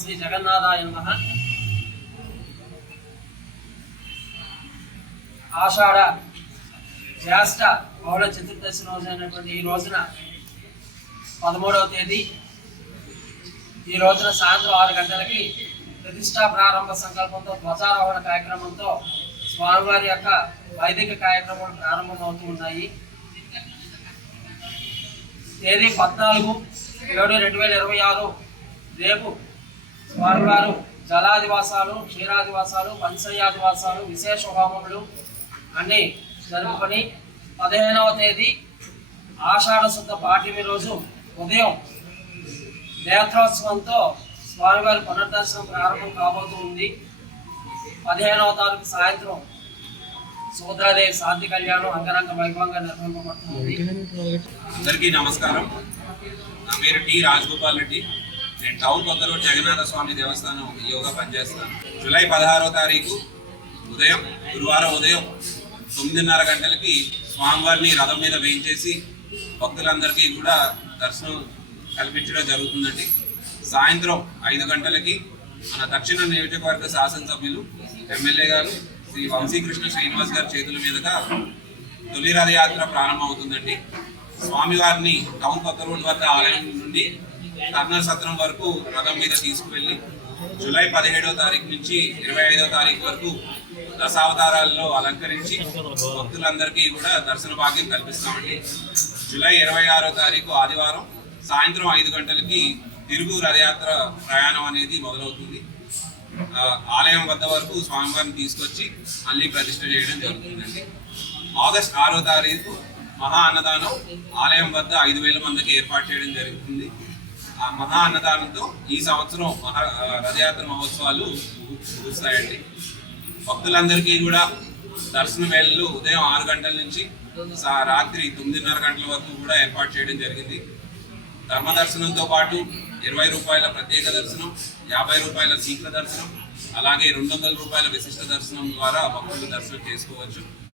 శ్రీ జగన్నాథాయ నమః. ఆషాఢ జ్యేష్ఠ బహుళ చతుర్దశి రోజు అయినటువంటి ఈ రోజున 13వ తేదీ ఈ రోజున సాయంత్రం 6 గంటలకి ప్రతిష్టా ప్రారంభ సంకల్పంతో ధ్వజారోహణ కార్యక్రమంతో స్వామివారి యొక్క వైదిక కార్యక్రమాలు ప్రారంభమవుతూ ఉన్నాయి. తేదీ 14/7/2026 రేపు స్వామివారు జలాదివాసాలు, క్షీరాదివాసాలు, పంచయాదివాసాలు, విశేష హోమములు అన్నీ జరుపుకొని 15వ తేదీ ఆషాఢ శుద్ధ పాఠ్యమి రోజు ఉదయం నేత్రోత్సవంతో స్వామివారి పునర్దర్శనం ప్రారంభం కాబోతూ ఉంది. 15వ తారీఖు సాయంత్రం సోదరదేవి శాంతి కళ్యాణం అంగరంగ వైభవంగా నిర్వహింపబడుతుంది. అందరికీ నమస్కారం. నా పేరు టి రాజగోపాల్ రెడ్డి. నేను టౌన్ కొత్త రోడ్ జగన్నాథ స్వామి దేవస్థానం యోగా పనిచేస్తాను. జూలై 16వ తారీఖు ఉదయం గురువారం ఉదయం 9:30 గంటలకి స్వామివారిని రథం మీద వేయించేసి భక్తులందరికీ కూడా దర్శనం కల్పించడం జరుగుతుందండి. సాయంత్రం 5 గంటలకి మన దక్షిణ నియోజకవర్గ శాసనసభ్యులు ఎమ్మెల్యే గారు శ్రీ వంశీకృష్ణ శ్రీనివాస్ గారి చేతుల మీదుగా తొలి రథయాత్ర ప్రారంభమవుతుందండి. స్వామివారిని టౌన్ కొత్త రోడ్ వద్ద ఆలయం నుండి కర్నల్ సత్రం వరకు రథం మీద తీసుకువెళ్ళి జూలై 17వ తారీఖు నుంచి 25వ తారీఖు వరకు దశావతారాల్లో అలంకరించి భక్తులందరికీ కూడా దర్శన భాగ్యం కల్పిస్తామండి. జూలై 26వ తారీఖు ఆదివారం సాయంత్రం 5 గంటలకి తిరుగు రథయాత్ర ప్రయాణం అనేది మొదలవుతుంది. ఆలయం వద్ద వరకు స్వామివారిని తీసుకొచ్చి మళ్ళీ ప్రతిష్ఠ చేయడం జరుగుతుందండి. ఆగస్టు 6వ తారీఖు మహా అన్నదానం ఆలయం వద్ద 5,000 మందికి ఏర్పాటు చేయడం జరుగుతుంది. ఆ మహా అన్నదానంతో ఈ సంవత్సరం రథయాత్ర మహోత్సవాలు ముగుస్తాయండి. భక్తులందరికీ కూడా దర్శన వేళలు ఉదయం 6 గంటల నుంచి రాత్రి 9:30 గంటల వరకు కూడా ఏర్పాటు చేయడం జరిగింది. ధర్మ దర్శనంతో పాటు 20 రూపాయల ప్రత్యేక దర్శనం, 50 రూపాయల శీఘ్ర దర్శనం, అలాగే 200 రూపాయల విశిష్ట దర్శనం ద్వారా భక్తులు దర్శనం చేసుకోవచ్చు.